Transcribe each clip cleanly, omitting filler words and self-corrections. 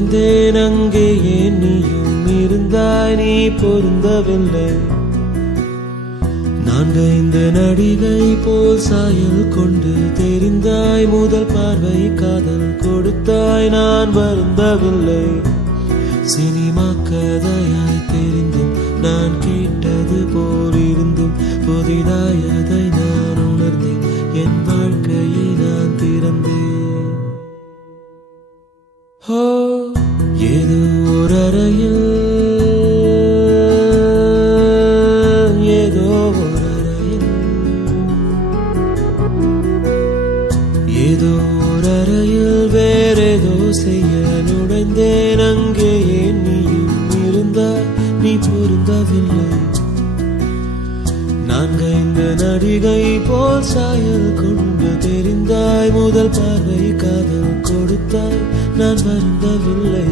நுழைந்தேன் அங்கேயே நீயும் இருந்தாய், நீ பொருந்தவில்லை. 4-5 நடிகை போல் சாயல் கொண்டு தெரிந்தாய், முதல் பார்வை காதல் கொடுத்தாய், நான் வருந்தவில்லை. சினிமா கதையாய் தெரிந்தும் நான் கேட்டது போல் இருந்தும் புதிதாய் அதை நான் உணர்ந்தேன், என் வாழ்க்கையை நான் திறந்தேன். ஓ ஏதோ ஒரு அறையில், ஏதோ ஒரு அறையில், ஏதோ ஒரு அறையில் வேறேதோ செய்ய நுழைந்தேன் அங்கேயே நீயும் இருந்தாய், நீ பொருந்தவில்லை. 4-5 நடிகை போல் சாயல் கொண்டு தெரிந்தாய், முதல் பார்வை காதல் கொடுத்தாய், நான் வருந்தவில்லை.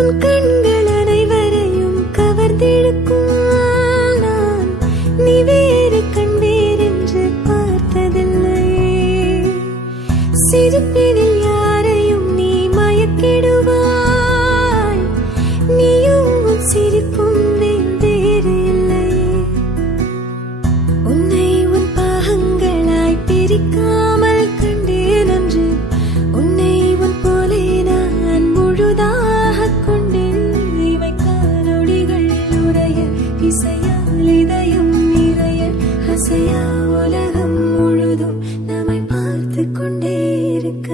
உன் கண்கள் அனைவரையும் கவர்ந்தெடுக்கும் நான், நீ வேறு கண் வேறென்று பார்த்ததில்லை. சிரிப்பினில் யாரையும் நீ மயக்கிடுவாய், நீயும் உன் சிரிப்பும் வேறு இல்லை. உன்னை உன் பாகங்களாய் பிரிக்காமல் கண்டேன் அன்று, உன்னை உன் போலே நான் முழுதாக கொண்டேன். இமைக்கால் நொடிகள் உரைய, இசையால் இதயம் நிறைய, அசையா உலகம் முழுதும் நம்மை பார்த்து கொண்டே இருக்க.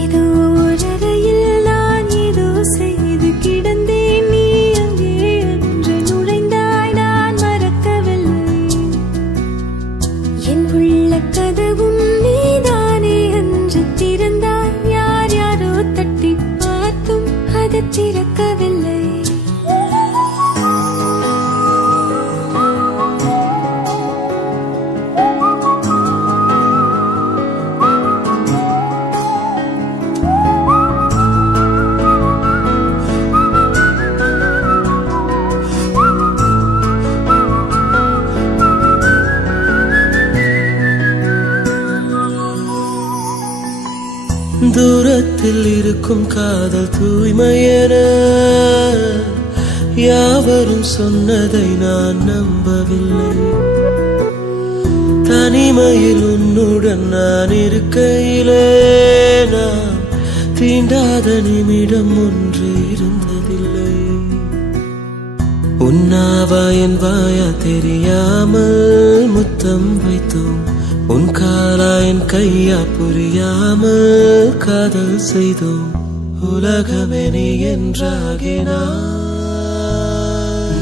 ஏதோ ஒரு அறையில் நான் ஏதோ செய்து கிடந்தேன், நீ அங்கே என்று நுழைந்தாய், நான் மறக்கவில்லை. என் உள்ள கதவும் நீதானே அன்று திறந்தாய், யார் யாரோ தட்டி பார்த்தும் அது திறக்கவில்லை. தூரத்தில் இருக்கும் காதல் தூய்மையென யாவரும் சொன்னதை நான் நம்பவில்லை. தனிமையில் உன்னுடன் நான் இருக்கையிலே நான் தீண்டாத நிமிடம் ஒன்று இருந்ததில்லை. உன்னாவா என் வாயா தெரியாமல் முத்தம் வைத்தோம், உன் காலா என் கையா புரியாமல் காதல் செய்தோம். உலகமே நீ என்றாகினான்,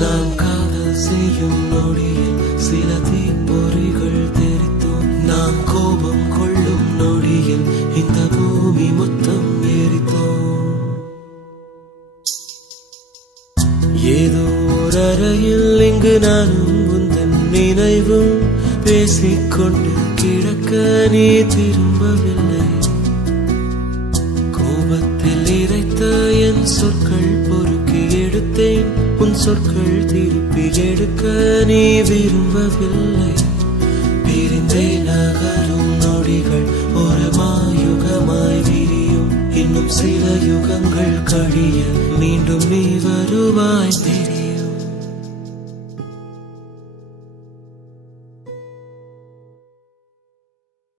நாம் காதல் செய்யும் நொடியில் சில தீப்பொறிகள் தெரித்தோம். நாம் கோபம் கொள்ளும் நொடியில் இந்த பூமி மொத்தம் எரித்தோம். ஏதோ ஒரு அறையில் இங்கு நானும் உந்தன் நினைவும் பேசிக்கொண்டு கிடக்க, நீ திரும்பவில்லை. கோபத்தில் இறைத்த என் சொற்கள் பொறுக்கி எடுத்தேன், உன் சொற்கள் திருப்பி எடுக்க நீ விரும்பவில்லை. பிரிந்தே நகரும் நொடிகள் ஒரு மாயுகமாய் விரியும், இன்னும் சில யுகங்கள் கழிய மீண்டும் நீ வருவாய்.